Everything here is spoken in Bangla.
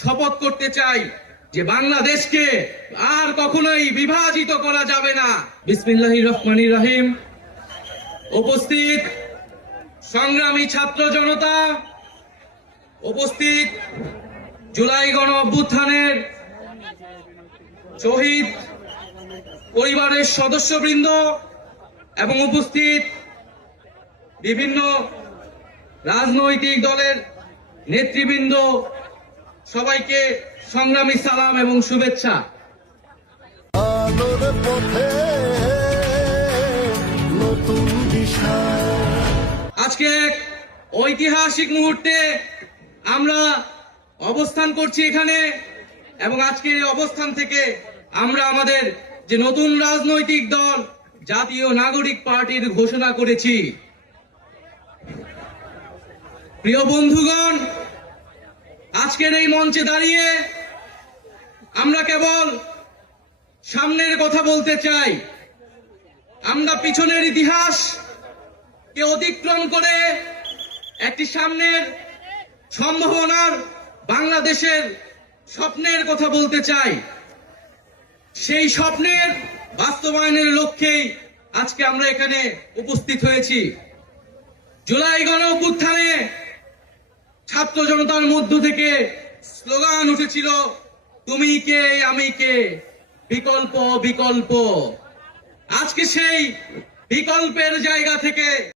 শপথ করতে চাই যে বাংলাদেশকে আর কখনোই বিভাজিত করা যাবে না। বিসমিল্লাহির রহমানির রহিম। উপস্থিত সংগ্রামী ছাত্র জনতা, উপস্থিত জুলাই গণ অভ্যুত্থানের শহীদ পরিবারের সদস্যবৃন্দ এবং উপস্থিত বিভিন্ন রাজনৈতিক দলের নেতৃবৃন্দ, সবাইকে সংগ্রামী সালাম এবং শুভেচ্ছা। আজকে এক ঐতিহাসিক মুহূর্তে আমরা অবস্থান করছি এখানে, এবং আজকের এই অবস্থান থেকে আমরা আমাদের যে নতুন রাজনৈতিক দল জাতীয় নাগরিক পার্টির ঘোষণা করেছি। প্রিয় বন্ধুগণ, আজকের এই মঞ্চে দাঁড়িয়ে আমরা কেবল সামনের কথা বলতে চাই। আমরা পিছনের ইতিহাস কে অতিক্রম করে একটি সামনের সম্ভাবনার বাংলাদেশের স্বপ্নের কথা বলতে চাই। সেই স্বপ্নের বাস্তবায়নের লক্ষ্যেই আজকে আমরা এখানে উপস্থিত হয়েছি। জুলাই গণ অভ্যুত্থানে ছাত্র জনতার মধ্য থেকে স্লোগান উঠেছিল, তুমি কে আমি কে, বিকল্প বিকল্প। আজকে সেই বিকল্পের জায়গা থেকে